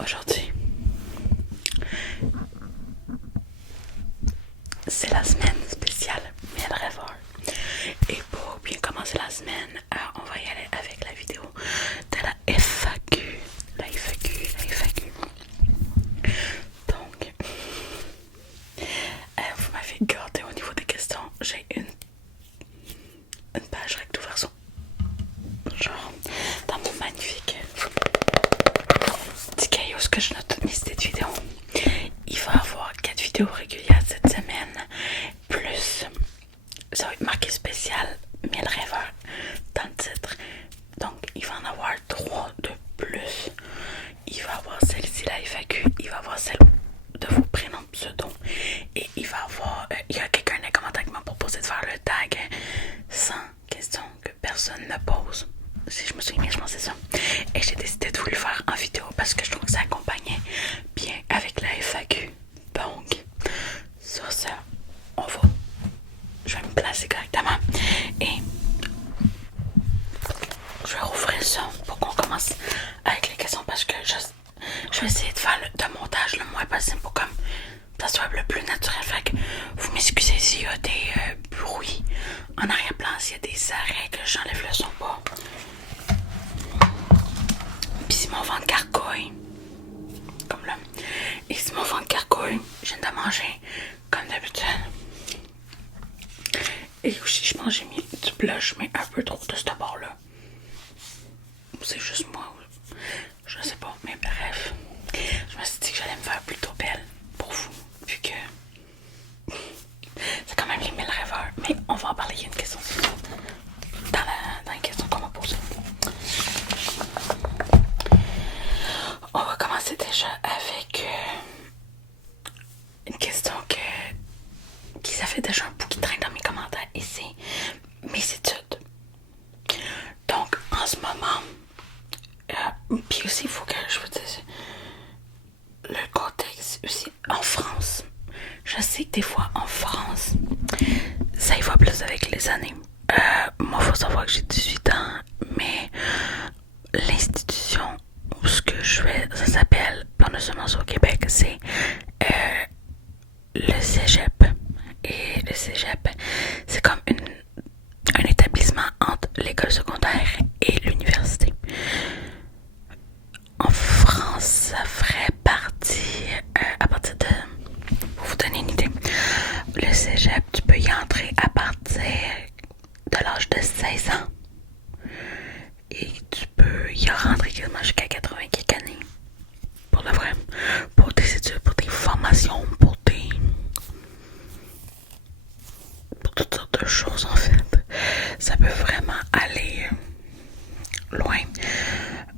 Aujourd'hui, c'est la semaine spéciale Miel Rêveur. Et pour bien commencer la semaine, on va y aller avec la vidéo de la FAQ. La FAQ. Donc, vous m'avez gardé au niveau des questions. J'ai une page recto verso. Genre, dans mon magnifique petit caillou, ce que je note toutes mes idées de vidéos. Il va y avoir 4 vidéos régulières cette semaine, plus ça va être marqué spécial 1000 rêveurs dans le titre. Donc il va en avoir 3 de plus. Il va y avoir celle-ci, la FAQ, il va y avoir celle de vos prénoms pseudo, et il va y avoir il y a quelqu'un dans les commentaires qui m'a proposé de faire le tag 100 questions que personne ne pose. Si je me souviens bien, je pense que c'est ça. Et j'ai décidé de vous le faire en vidéo parce que je trouve que ça accompagnait bien avec la FAQ. Donc, sur ça, je vais me placer correctement et je vais rouvrir ça pour qu'on commence avec les questions parce que je vais essayer de faire le montage le moins possible pour comme ça soit le plus naturel. Fait que vous m'excusez s'il y a des bruits en arrière-plan, s'il y a des arrêts que j'enlève le son pas. Puis si mon ventre gargouille, comme là, et si mon ventre gargouille, je viens de manger comme d'habitude. Et aussi, je pense que j'ai mis du blush, mais un peu trop de ce bord-là. C'est juste moi, je sais pas, mais bref. Je me suis dit que j'allais me faire plutôt belle pour vous, vu que c'est quand même les 1000 rêveurs. Mais on va en parler, il y a une question dans les questions qu'on m'a posées. On va commencer déjà avec une question qui ça fait déjà un bout qui traîne dans mes commentaires, et c'est mes études. Donc en ce moment, puis aussi il faut que je vous dise le contexte aussi en France. Je sais que des fois en France ça y va plus avec les années. Moi faut savoir que j'ai 18 ans, mais l'institution où ce que je fais, ça s'appelle plan de semence au Québec, c'est le cégep. Et le cégep, c'est comme un établissement entre l'école secondaire et l'université. En France, ça ferait partie, à partir de, pour vous donner une idée, le cégep, tu peux y entrer à partir de l'âge de 16 ans. Et tu peux y rentrer quasiment jusqu'à 80 quelques années. Pour le vrai. Pour tes études, pour tes formations, pour toutes sortes de choses en fait. Ça peut vraiment aller loin.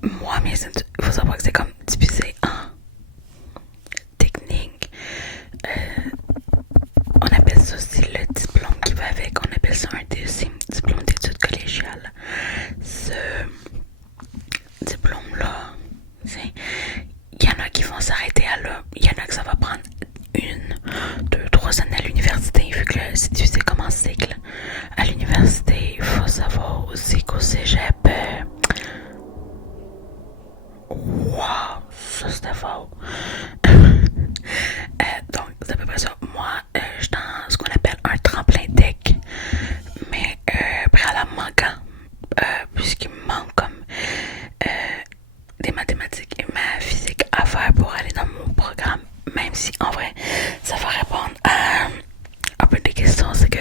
Moi, mes études, il faut savoir que c'est comme divisé en technique. On appelle ça aussi le diplôme qui va avec. On appelle ça un DEC, diplôme d'études collégiales. Ce diplôme-là, il y en a qui vont s'arrêter à là. Il y en a que ça va prendre 1, 2, 3 années à l'université, vu que c'est divisé comme en cycle. À l'université, il faut savoir aussi qu'au cégep, wow, ça c'était fort. Donc, c'est à peu près ça. Moi, je suis dans ce qu'on appelle un tremplin tech, mais préalablement puisqu'il me manque comme des mathématiques et ma physique à faire pour aller dans mon programme, même si en vrai ça va répondre à un peu des questions. C'est que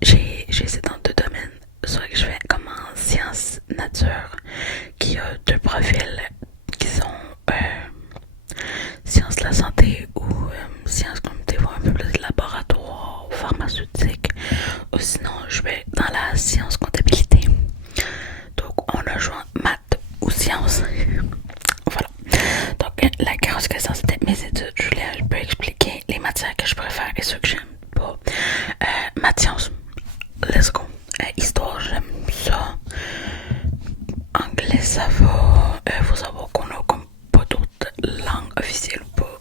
j'ai essayé dans 2 domaines, soit que je fais comme en sciences nature, qui a 2 profils qui sont sciences de la santé ou sciences comme des fois un peu plus de laboratoire ou pharmaceutique, ou sinon je vais dans la science comptabilité. Donc on a joué en maths ou sciences. Voilà. Donc la grosse question c'était mes études. Je peux expliquer les matières que je préfère et ceux que j'aime pas. Maths, sciences, let's go. Histoire, j'aime ça. Anglais, ça va. Faut savoir qu'on a comme pas d'autres langues officielles ou pas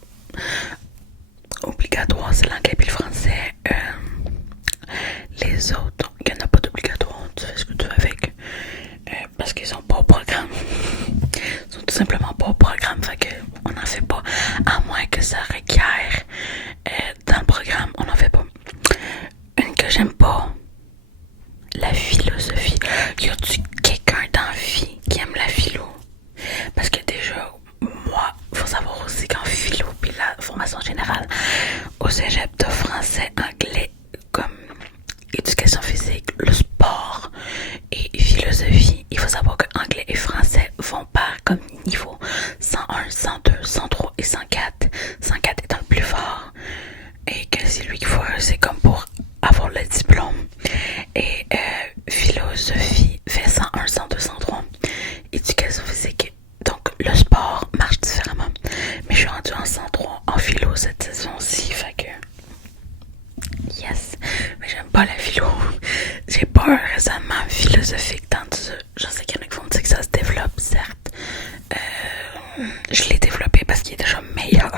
obligatoires, c'est l'anglais et le français. Les autres, il n'y en a pas d'obligatoire, tu fais ce que tu veux avec. Parce qu'ils sont pas au programme. Ils sont tout simplement pas au niveaux 101, 102, 103 et 104. 104 étant le plus fort. Et que c'est lui qu'il faut, c'est comme pour avoir le diplôme. Et philosophie fait 101, 102, 103. Éducation physique. Donc le sport marche différemment. Mais je suis rendue en 103 en philo cette saison-ci. Fait que yes. Mais j'aime pas la philo. J'ai pas un raisonnement philosophique dans ça. Je sais qu'il y en a qui vont me dire que ça se développe, certes. Je l'ai développé parce qu'il est déjà meilleur.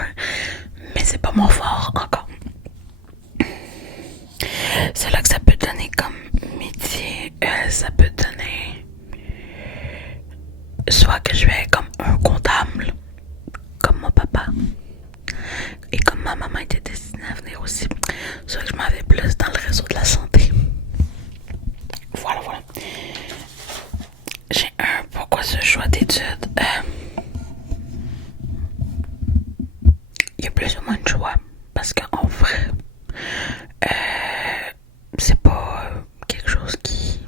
Mais c'est pas mon fort encore. C'est là que ça peut donner comme métier. Ça peut donner soit que je vais comme un comptable, comme mon papa. Et comme ma maman était destinée à venir aussi, soit que je m'en vais plus dans le réseau de la santé. Voilà. J'ai un pourquoi ce choix d'études. Il y a plus ou moins de choix. Parce qu'en vrai, c'est pas quelque chose qui...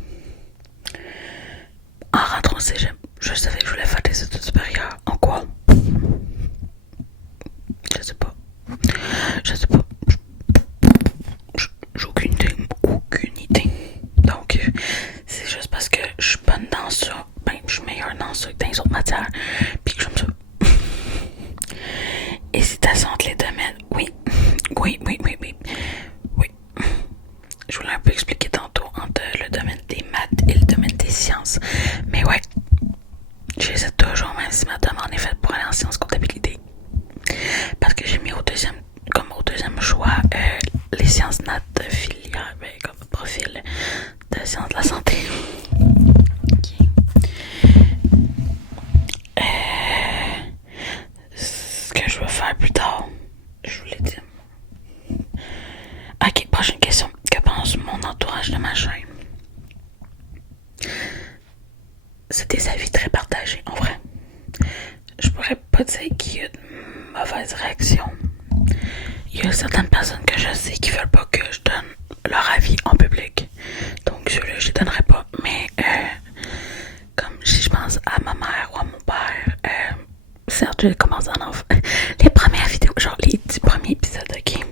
En rentrant au cégep, je savais que je voulais faire des études supérieures. En quoi? Je sais pas. J'ai aucune idée. Donc, c'est juste parce que je suis bonne dans ça. Ben, je suis meilleure dans ça que dans les autres matières. Puis que j'aime ça. Hésitation entre les domaines. Oui. Je voulais un peu expliquer tantôt entre le domaine des maths et le domaine des sciences. Mais ouais, j'hésite toujours, même si ma demande est faite pour aller en sciences comptabilité. Parce que j'ai mis au deuxième choix les sciences nat filière, comme profil de sciences de la santé. Okay. Ce que je veux faire plus tard, je vous l'ai dit. Ok, prochaine question. Que pense mon entourage de ma chaîne? C'est des avis très partagés, en vrai. Je pourrais pas dire qu'il y a de mauvaises réactions. Il y a certaines personnes que je sais qui veulent pas que je donne leur avis en public. Donc ceux-là, je les donnerai pas. Mais comme si je pense à ma mère ou à mon père, certes, je commence à en faire les premières vidéos, genre les 10 premiers épisodes, ok?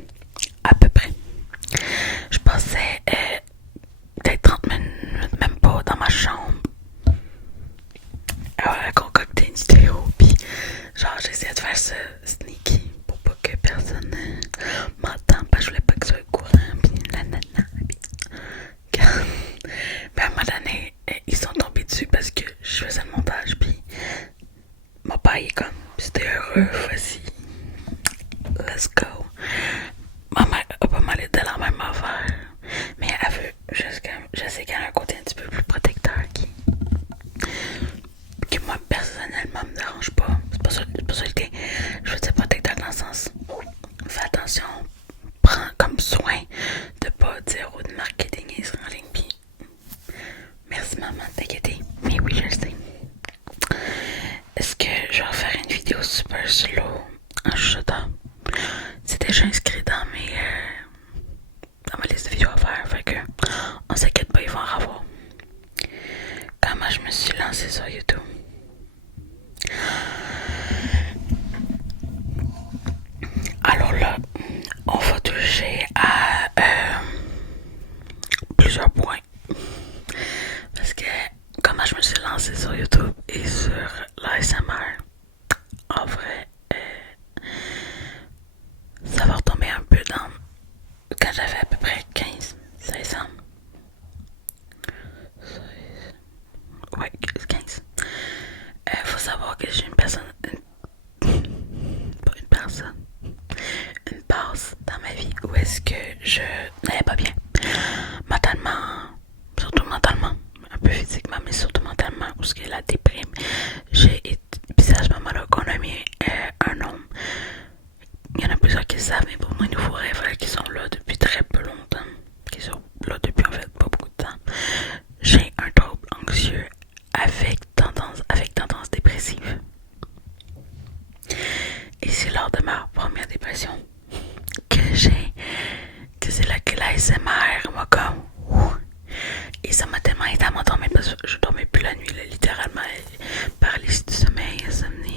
À peu près. Je passais peut-être 30 minutes, même pas, dans ma chambre à concocter une vidéo, puis genre j'essayais de faire ça sneaky pour pas que personne m'entende, parce que je voulais pas que ce soit au courant, puis nanana, puis à un moment donné, ils sont tombés dessus parce que je faisais le montage, puis mon père est comme, c'était heureux, voici, let's go. Ma mère a pas mal été la même affaire, mais elle veut, je sais qu'elle a un côté un petit peu plus protecteur qui moi personnellement me dérange pas. C'est pas ça que je veux dire protecteur dans le sens fais attention, prends comme soin de pas dire ou de marquer des niaiseries en ligne, puis merci maman de t'inquiéter, mais oui je le sais. Est-ce que je vais faire une vidéo super slow en chuchotant? C'est déjà inscrit dans ma liste de vidéos à faire, fait que on s'inquiète pas, ils vont en avoir. Comment je me suis lancée sur YouTube? Alors là, on va toucher à plusieurs points. Parce que comment je me suis lancée sur YouTube et sur l'ASMR, en vrai, ça va retomber un peu dans quand j'avais à peu près 16 ans. Ouais, 15. Faut savoir que j'ai une passe dans ma vie où est-ce que je n'allais pas bien. Mentalement, surtout mentalement, un peu physiquement, mais surtout mentalement, où est-ce que la déprime. Puis à ce moment-là qu'on a mis un nom. Il y en a plusieurs qui le savent, mais pour moi, il nous faut rêver qui sont là depuis très peu longtemps. Qui sont là depuis en fait pas beaucoup de temps. J'ai un trouble anxieux avec tendance dépressive. Et c'est lors de ma première dépression que c'est là que l'ASMR m'a comme et ça m'a tellement aidé à m'endormir parce que je dormais plus la nuit là, littéralement paralysie du sommeil, insomnie,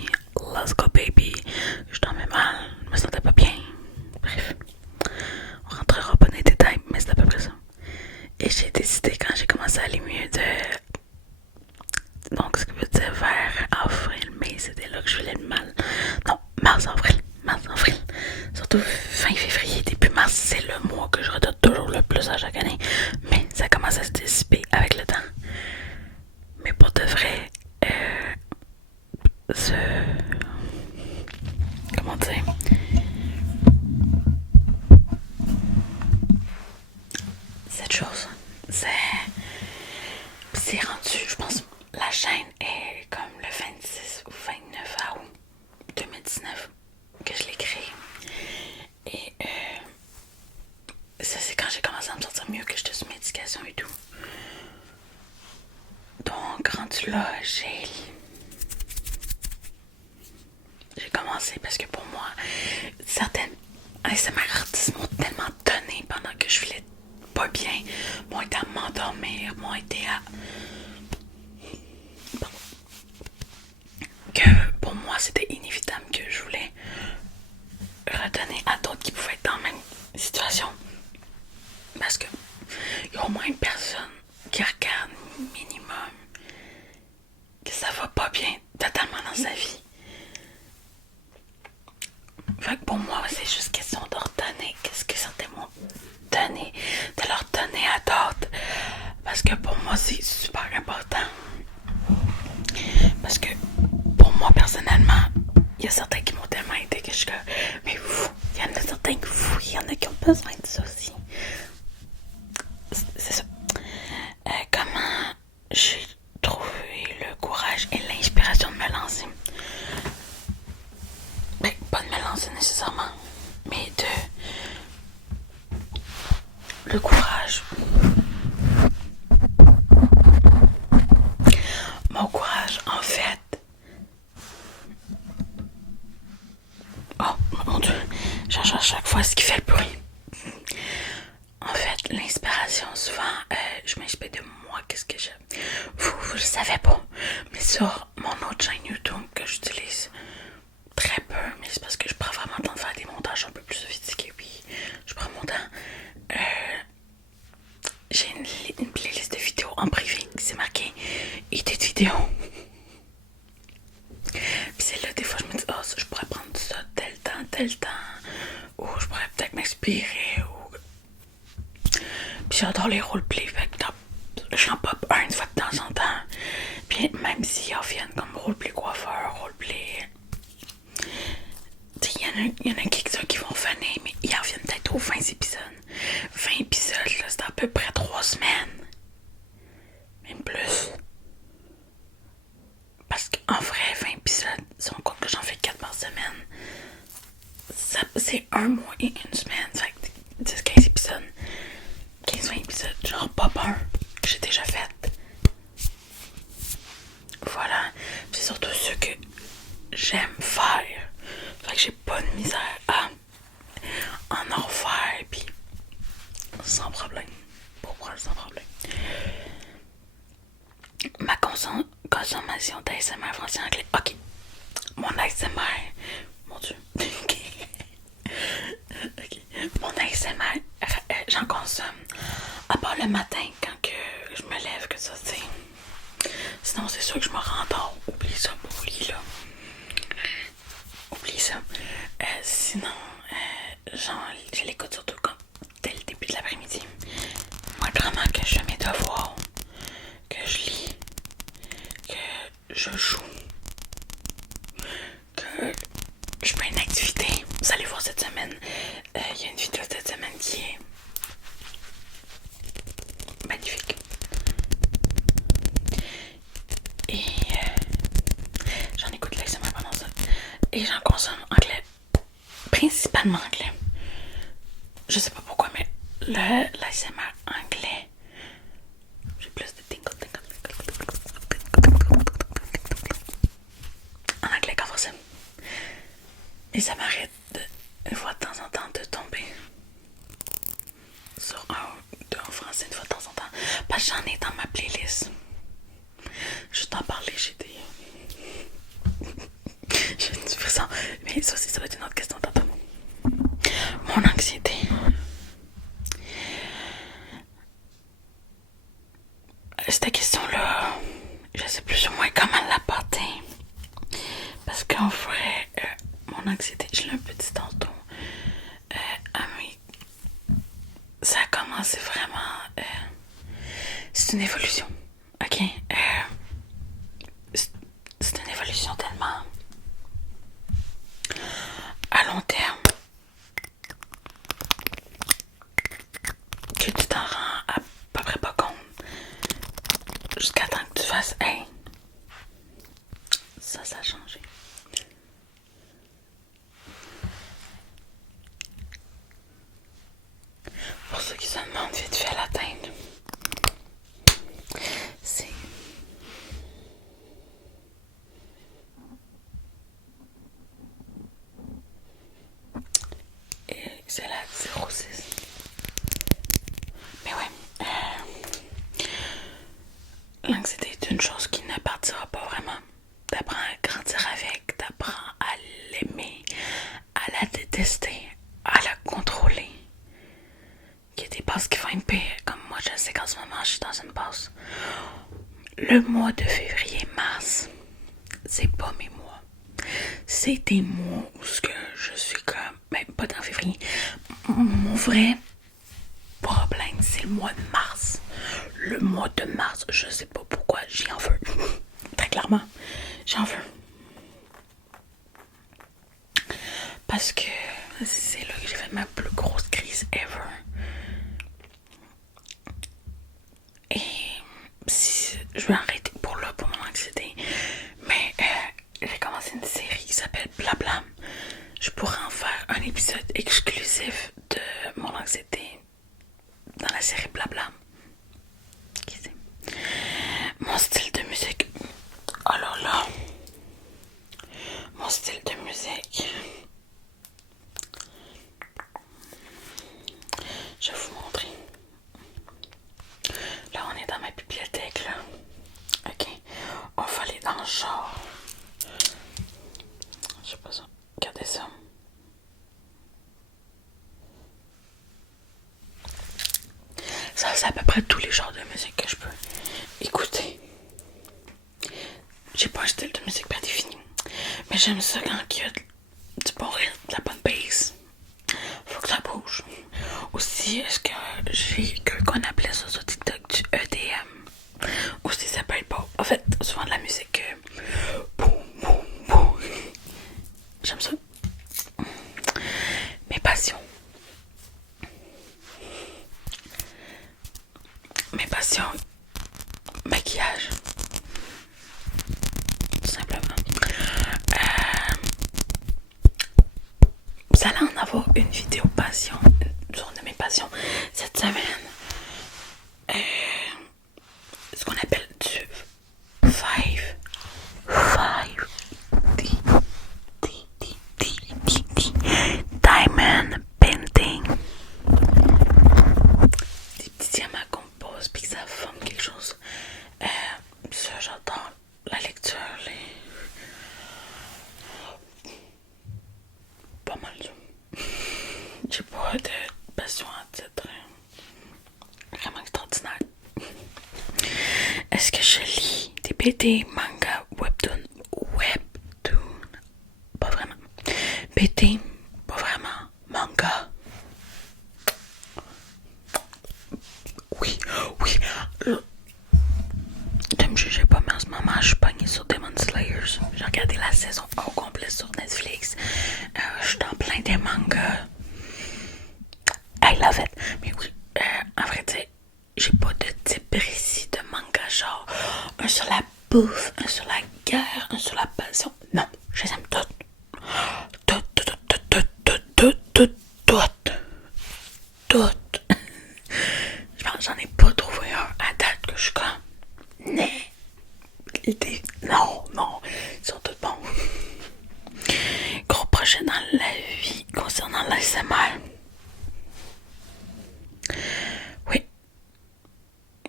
comment dire, cette chose, c'est rendu, je pense, la chaîne est comme le 26 ou 29 août 2019 que je l'ai créée. Et ça, c'est quand j'ai commencé à me sentir mieux, que j'étais sous médication et tout. Donc, rendu là, j'ai commencé parce que pour moi, certaines ASMR artistes m'ont tellement donné pendant que je filais pas bien, m'ont aidé à m'endormir, m'ont aidé à... Bon. Que pour moi, c'était inévitable que je voulais redonner à d'autres qui pouvaient être dans la même situation. Parce que il y a au moins une personne qui regarde minimum que ça va pas bien totalement dans sa vie. Fait que pour moi, c'est juste question de redonner qu'est-ce que certains m'ont donné, de leur donner à d'autres. Parce que pour moi, c'est super important. Parce que pour moi, personnellement, il y a certains qui m'ont tellement aidé que je suis comme, mais vous, il y en a certains que vous, il y en a qui ont besoin de ça aussi. C'est ça. Comment j'ai trouvé le courage et l'inspiration de me lancer? Ben, pas de me lancer nécessairement, mais le courage. Mon courage, en fait. Oh mon Dieu, change à chaque fois ce qui fait le bruit. En fait, l'inspiration, souvent, je m'inspire de moi, qu'est-ce que j'aime. Vous le savez pas, mais sur mon autre chaîne YouTube que j'utilise très peu, mais c'est parce que je prends vraiment le temps de faire des montages un peu plus sophistiqués, oui, je prends mon temps. J'ai une playlist de vidéos en privé qui s'est marquée idées de vidéos. Puis c'est là, des fois, je me dis, oh, ça, je pourrais prendre ça tel temps, ou je pourrais peut-être m'inspirer, ou... Puis j'adore les roleplays, fait que j'en pop une fois de temps en temps. Puis même s'ils reviennent comme roleplay coiffeur, roleplay... Il y en a quelques-uns qui vont finir, mais ils reviennent peut-être aux 20 épisodes. 20 épisodes, là, c'est à peu près 3 semaines. Même plus. Parce qu'en vrai, 20 épisodes, si on compte que j'en fais 4 par semaine, c'est un mois et une semaine. Fait que 10-15 épisodes. 15-20 épisodes, genre pas un que j'ai déjà fait. Voilà. C'est surtout ce que j'aime faire. Fait que j'ai pas de misère à en refaire, puis sans problème. Pourquoi sans problème? Ma consommation d'ASMR français anglais. Ok. Mon ASMR. Mon Dieu. Ok. Mon ASMR, j'en consomme. À part le matin, quand que je me lève, que ça, c'est. Sinon, c'est sûr que je me rendors. Oublie ça, oublie là. Oublie ça. Sinon, genre, je l'écoute surtout quand dès le début de l'après-midi. Moi, vraiment que je fais mes devoirs, que je lis, que je joue, que je fais une activité. Vous allez voir cette semaine, il y a une vidéo cette semaine qui est magnifique. Et j'en écoute l'ASMR pendant ça. Et j'en consomme anglais. Principalement anglais. Je sais pas pourquoi, mais l'ASMR anglais, j'ai plus de tingle en anglais qu'en français. Et ça m'arrête une fois de temps en temps de tomber sur un en français une fois de temps en temps. Parce que j'en ai dans ma playlist. Juste en parler, j'ai une frisson. Mais ça aussi, ça va être une autre question tantôt. Mon anxiété. Cette question-là, je sais plus ou moins comment l'aborder. Parce qu'en vrai, mon anxiété, je l'ai un peu dit tantôt. Mais ça a commencé vraiment. C'est une évolution. Ok? C'est une évolution tellement le mois de février-mars, c'est pas mes mois. C'est des mois où je suis comme... Ben, pas dans février. Mon vrai problème, c'est le mois de mars. Le mois de mars, je sais pas pourquoi, j'y en veux. Très clairement, j'en veux. Parce que c'est là que j'ai fait ma plus grosse crise ever. Et si je vais arrêter pour là, pour mon anxiété. Mais j'ai commencé une série qui s'appelle Blabla. Je pourrais en faire un épisode exclusif de mon anxiété dans la série Blabla. Qui c'est? Mon style de musique. Alors là, mon style de musique. Je vais vous montrer. Là, on est dans ma bibliothèque, là. Ok. On va aller dans le genre. Je sais pas ça. Regardez ça. Ça, c'est à peu près tous les genres de musique que je peux écouter. J'ai pas un style de musique bien défini. Mais j'aime ça quand il y a du bon rythme, de la bonne bass. Faut que ça bouge. Aussi, est-ce que j'ai qu'on appelait ça sur TikTok du EDM? Aussi, ça peut être pas. En fait, souvent de la musique. Boum, boum, boum. J'aime ça. Mes passions. Mes passions. Maquillage. Tout simplement. Vous allez en avoir une vidéo passion. Une journée de mes passions cette semaine. Ce qu'on appelle du 5 diamond painting. Des petits diamants qu'on pose puis que ça forme quelque chose. Ça, j'adore la lecture, pas mal ça. J'ai pas de passion à titre vraiment extraordinaire. Est-ce que je lis des BD, manga, webtoon? Pas vraiment. BD, pas vraiment. Manga. Oui. Ne me jugez pas, mais en ce moment, je suis pognée sur Demon Slayers. J'ai regardé la saison au complet sur Netflix. Je suis en plein des mangas. I love it. Mais oui, en vrai, tu sais, j'ai pas de type précis de manga, genre un sur la bouffe, un sur la guerre, un sur la passion. Non, je les aime toutes. Toutes. Je pense que j'en ai pas trouvé un à date que je suis comme. Non, ils sont tous bons. Gros projet dans la vie concernant l'ASMR. Oui.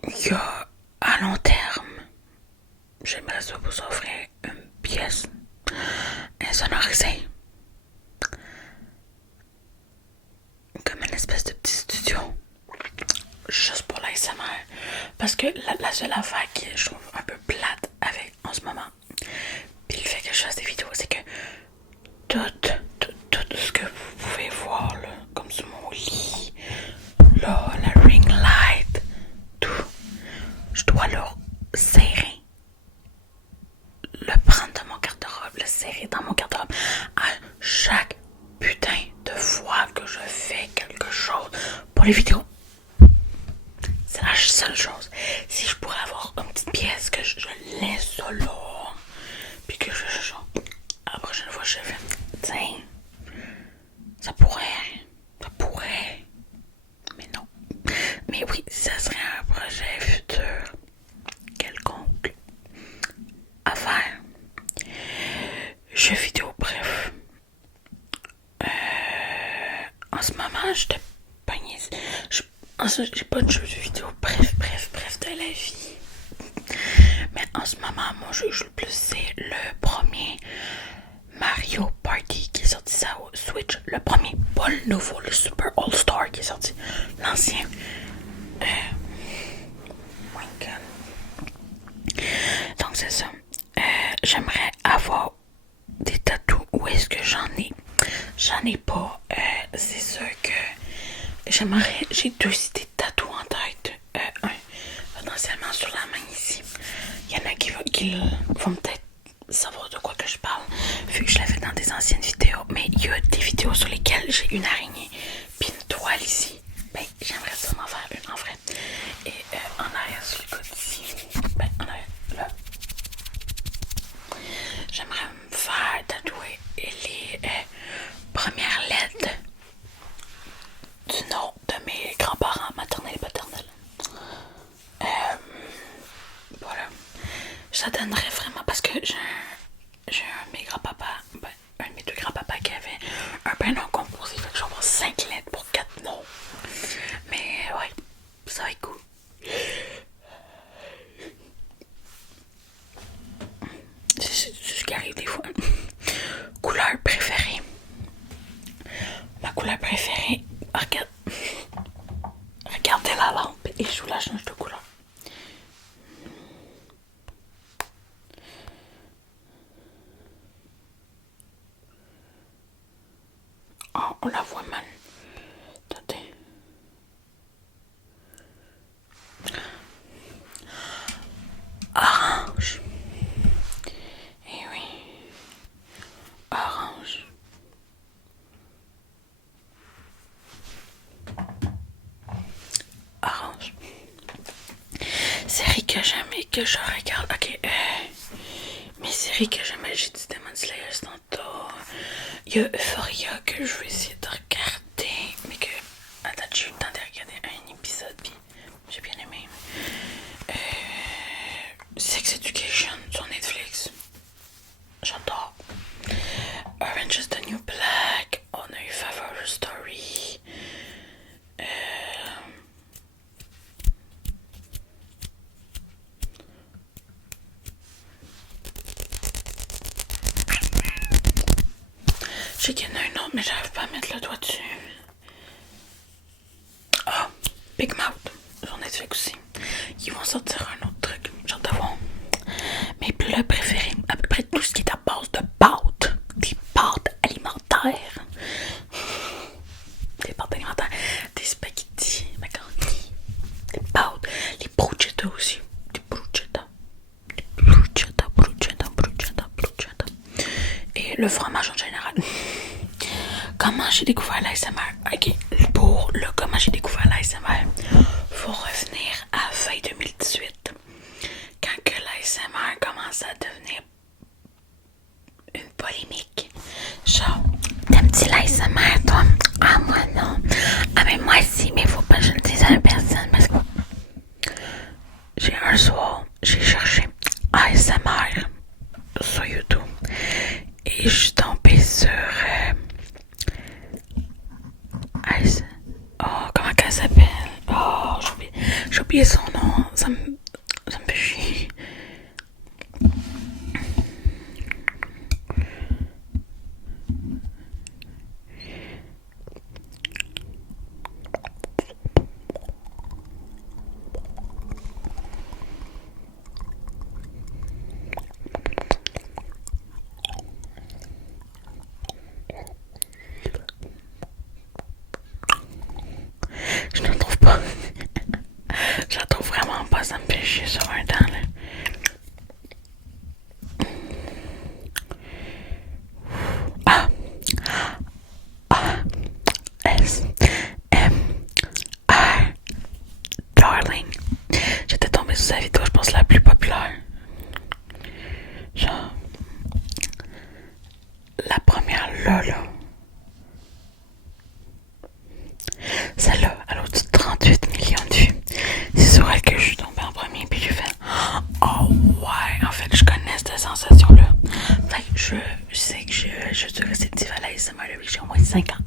Il y a à long terme, j'aimerais ça vous offrir une pièce insonorisée. Comme une espèce de petit studio. Juste pour l'ASMR. Parce que la seule affaire que je trouve un peu plate avec en ce moment, puis le fait que je fasse des vidéos, c'est que tout ce que vous pouvez voir là, comme sur mon lit, là, la ring light, tout, je dois le serrer, le prendre de mon garde-robe, le serrer dans mon garde-robe à chaque putain de fois que je fais quelque chose pour les vidéos. C'est la seule chose. Si je pourrais avoir une petite pièce que je laisse ça là, puis que genre, la prochaine fois je fais, tiens, ça pourrait, mais non. Mais oui, ça serait un projet futur quelconque à faire. Jeux vidéo, bref. En ce moment, j'étais pognée. J'ai pas de jeu vidéo, bref de la vie. Mais en ce moment, mon jeu que je joue le plus, c'est le premier Mario Party qui est sorti sur Switch. Le premier, pas le nouveau, le Super All-Star qui est sorti. L'ancien. My God. j'en ai pas. C'est sûr que j'ai 2 idées de tatou en tête. Un, potentiellement sur la main ici. Il y en a qui vont peut-être savoir de quoi que je parle, vu que je l'ai fait dans des anciennes vidéos. Mais il y a des vidéos sur lesquelles j'ai une araignée puis une toile ici. Ben, j'aimerais sûrement faire une en vrai. Et en arrière sur le côté ici. Ben, en arrière, là. J'aimerais me faire tatouer les premières lettres du nom de mes grands-parents maternels et paternels. Voilà. Ça donnerait vraiment parce que j'ai un de mes grands-papas, ben, un de mes 2 grands-papas qui avait un prénom composé. Fait que j'en vois 5 lettres pour 4 noms. Mais ouais, ça va être cool. C'est ce qui arrive des fois. Couleur préférée. Ma couleur préférée. Regardez la lampe et je vous la change de couleur. Oh, on la voit mal. Attendez. Orange. Eh oui. Orange. Orange. Série que j'aime et que je regarde. Ok. Mes séries que j'aime, j'ai dit Demon Slayer tantôt. Il y a Euphoria que je vais essayer de regarder. Mais que. Attends, j'ai eu le temps de regarder un épisode. Puis j'ai bien aimé. Sex Education sur Netflix. J'adore. Orange is the New Black. On a eu Favorite Story. Je sais qu'il y en a un autre, mais j'arrive pas à mettre le doigt dessus. Oh, Big Mouth sur Netflix aussi. Ils vont sortir un autre truc. J'ai hâte de voir. Mes plats préférés, à peu près tout ce qui est à base de pâtes. Des pâtes alimentaires. Des pâtes alimentaires. Des spaghettis, macaroni. Des pâtes. Les bruschetta aussi. Des bruschetta. Bruschetta. Et le fromage en général. Comment j'ai découvert l'ASMR? Ok, pour le comment j'ai découvert l'ASMR, faut revenir à fin 2018, quand que l'ASMR commence à devenir une polémique. Genre, t'aimes-tu l'ASMR toi? Ah moi non. Ah mais moi si, mais faut pas que je le dise à personne parce que un soir, j'ai cherché ASMR sur YouTube et je suis tombée sur oh, comment qu'elle s'appelle? Oh, j'ai oublié son nom. Ça me fait chier. Je ne trouve pas. Je la trouve vraiment pas. Ça me fait chier sur un temps là. Ah. S M R Darling. J'étais tombée sur sa vidéo, je pense la plus populaire. Genre la première là. Celle-là, elle a au-dessus de 38 millions de vues. C'est sur elle que je suis tombée en premier, puis j'ai fait oh ouais, en fait, je connais cette sensation-là. Fait que je sais que je suis réceptive à l'ASMR depuis que j'ai au moins 5 ans.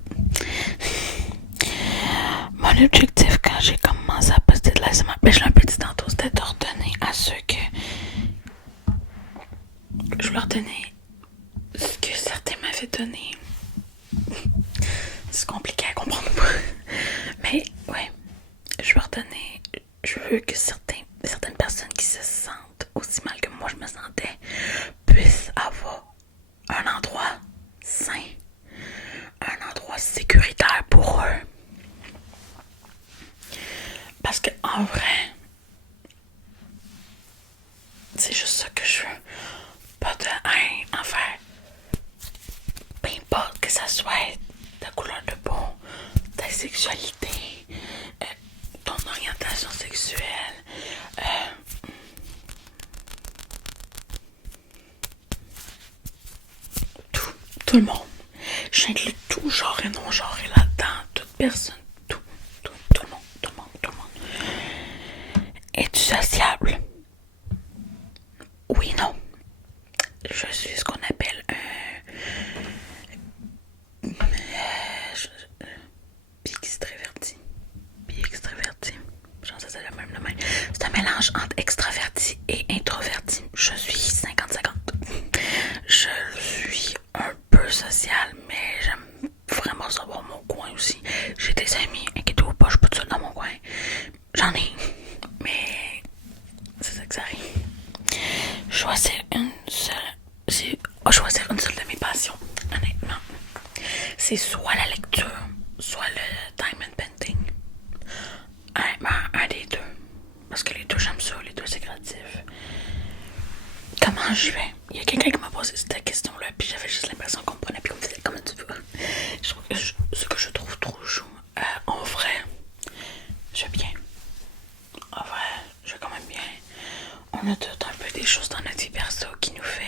Mon objectif quand j'ai commencé à poster de l'ASMR, ben je l'ai un peu dit tantôt, c'était de redonner à ceux que je leur donnais ce que certains m'avaient donné. C'est compliqué à comprendre. Mais ouais, je veux redonner. Je veux que certaines personnes qui se sentent aussi mal que moi je me sentais puissent avoir un endroit sain, un sexualité, ton orientation sexuelle, tout le monde. J'inclus tout genre et non genre et là-dedans, toute personne, tout le monde, tout le monde. Es-tu sociable? Oui, non. Je suis ce qu'on appelle bi-extraverti. Bi-extraverti. Je pense que c'est le même. C'est un mélange entre extraverti et introverti. Je suis 50-50. Je suis un peu social, mais j'aime vraiment savoir mon coin aussi. J'ai des amis, inquiétez-vous pas, je suis pas toute seule dans mon coin. J'en ai, mais c'est ça que ça arrive. Choisir une seule de mes passions, honnêtement. C'est soit la lecture, soit le diamond painting. Un des deux. Parce que les deux, j'aime ça, les deux, c'est créatif. Comment je vais? Il y a quelqu'un qui m'a posé cette question-là, puis j'avais juste l'impression qu'on me prenait, puis on me disait comment tu veux. Je trouve que ce que je trouve trop chou, en vrai, je vais bien. En vrai, je vais quand même bien. On a tout un peu des choses dans notre vie perso qui nous fait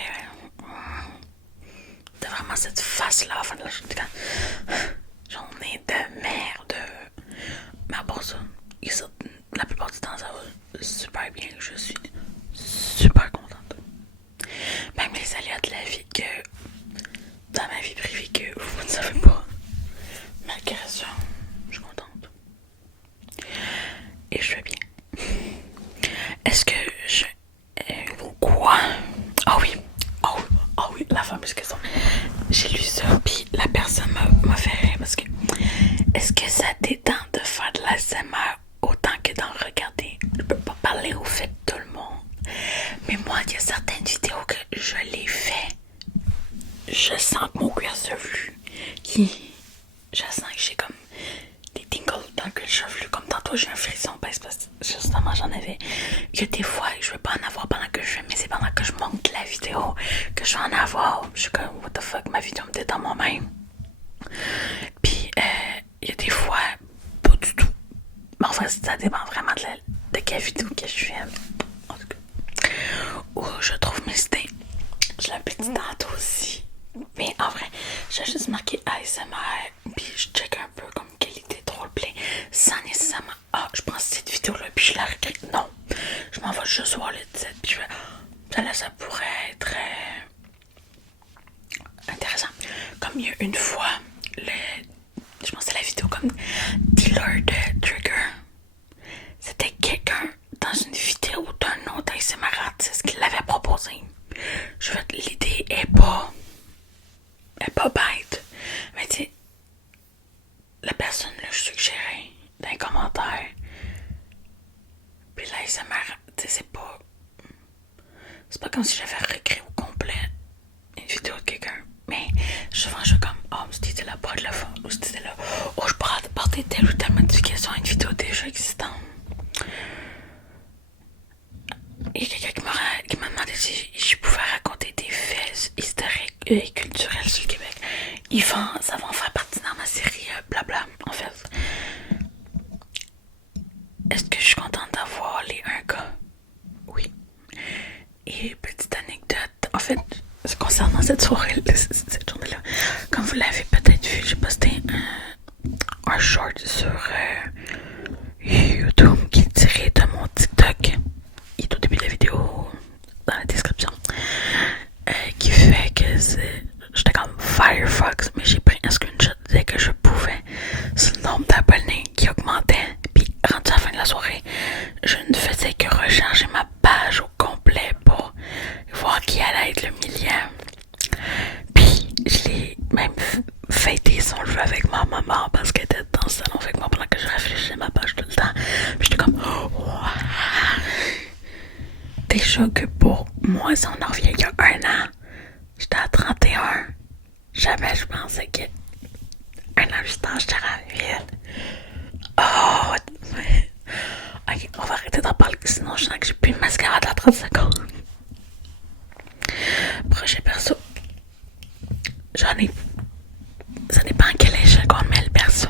de vraiment cette face-là, enfin, j'en ai de merde. Mais à part ça, la plupart du temps, ça va super bien. Je suis super contente. Même les aléas de la vie que dans ma vie privée que vous ne savez pas. Malgré ça, je suis contente. Et je vais bien. Est-ce que je... quoi? Ah oui. Oh oui, la fameuse question. J'ai lu ça, puis la personne m'a fait rire parce que... Est-ce que ça t'étend de faire de l'ASMR autant que d'en regarder? Je peux pas parler au fait de tout le monde. Mais moi, il y a certaines vidéos que je les fais. Je sens que mon cuir chevelu je sens que j'ai comme des tingles dans le cuir chevelu. Comme tantôt, j'ai un frisson parce que justement, j'en avais. Il y a des fois, je veux pas en avoir pendant que je fais, mais c'est pendant que je monte la vidéo que je vais en avoir. Je suis comme, what the fuck, ma vidéo me détend moi-même. Puis, il y a des fois, pas du tout. Mais en fait, ça dépend vraiment de quelle vidéo que je filme. En tout cas. Ou je trouve mes idées. Je l'ai appelé tantôt aussi. Mais en vrai, j'ai juste marqué ASMR. Puis je check un peu comme qualité de roleplay. Sans nécessairement. Je pense cette vidéo-là. Puis je la regrette. Non. Je m'en vais juste voir le titre. Puis je vais. Ça pourrait être intéressant. Comme il y a une fois, je pense que c'est la vidéo comme dealer de trigger. C'était quelqu'un dans une vidéo d'un autre ASMR artiste qui l'avait proposé. L'idée est pas bête. Mais tu sais, la personne l'a suggéré dans les commentaires. Puis l'ASMR, tu sais, c'est pas comme si j'avais recréé au complet une vidéo de quelqu'un. Mais souvent, je suis comme, cette idée-là pas de la fond. Ou cette idée-là, je pourrais apporter telle ou telle modification à une vidéo déjà existante. Il y a quelqu'un qui m'a demandé si je pouvais raconter des faits historiques et culturels sur le Québec. Ça va en faire partie dans ma série blabla, en fait. Est-ce que je suis contente d'avoir les 1 gars? Oui. Et petite anecdote, en fait, concernant cette soirée, cette journée-là, comme vous l'avez peut-être vu, j'ai posté un short sur YouTube qui est tiré de mon TikTok. Il est au début de la vidéo, dans la description, qui fait que j'étais comme Firefox, mais j'ai pris un screenshot dès que je pouvais sur le nombre d'abonnés qui augmentait. Puis rendu à la fin de la soirée, je ne faisais que recharger ma page au complet pour voir qui allait être le millième. Puis je l'ai même fêté son jeu avec ma maman parce qu'elle était dans le salon avec moi pendant que je réfléchissais à ma page tout le temps. Puis j'étais comme wow. Déjà que pour moi, si on en revient il y a 1 an, j'étais à 31. Jamais je pensais que 1 an plus tard, j'étais à 8. Ok, on va arrêter d'en parler, sinon je sens que j'ai plus de mascara dans 30 secondes. Projet perso. Ça dépend à quelle échelle qu'on met le perso.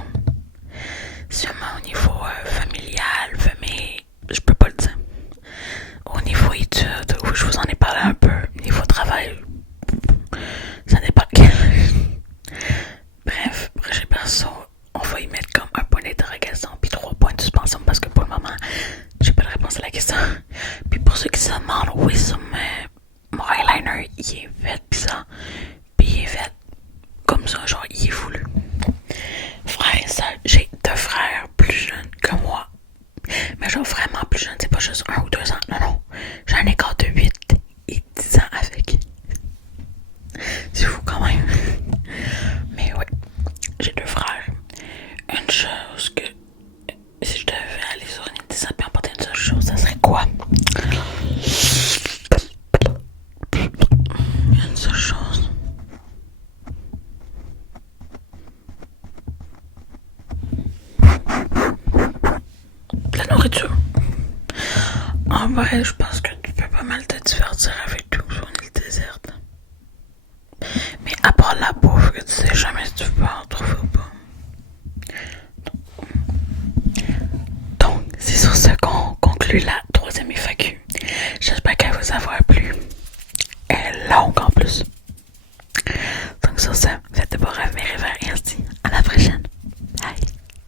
nourriture. En vrai, je pense que tu peux pas mal te divertir avec tout sur une île déserte. Mais à part la bouffe, que tu sais jamais si tu peux en trouver ou pas. Donc, c'est sur ce qu'on conclut la 3e FAQ. J'espère qu'elle vous avoir plu. Elle est longue en plus. Donc sur ce, faites de beaux rêves, mes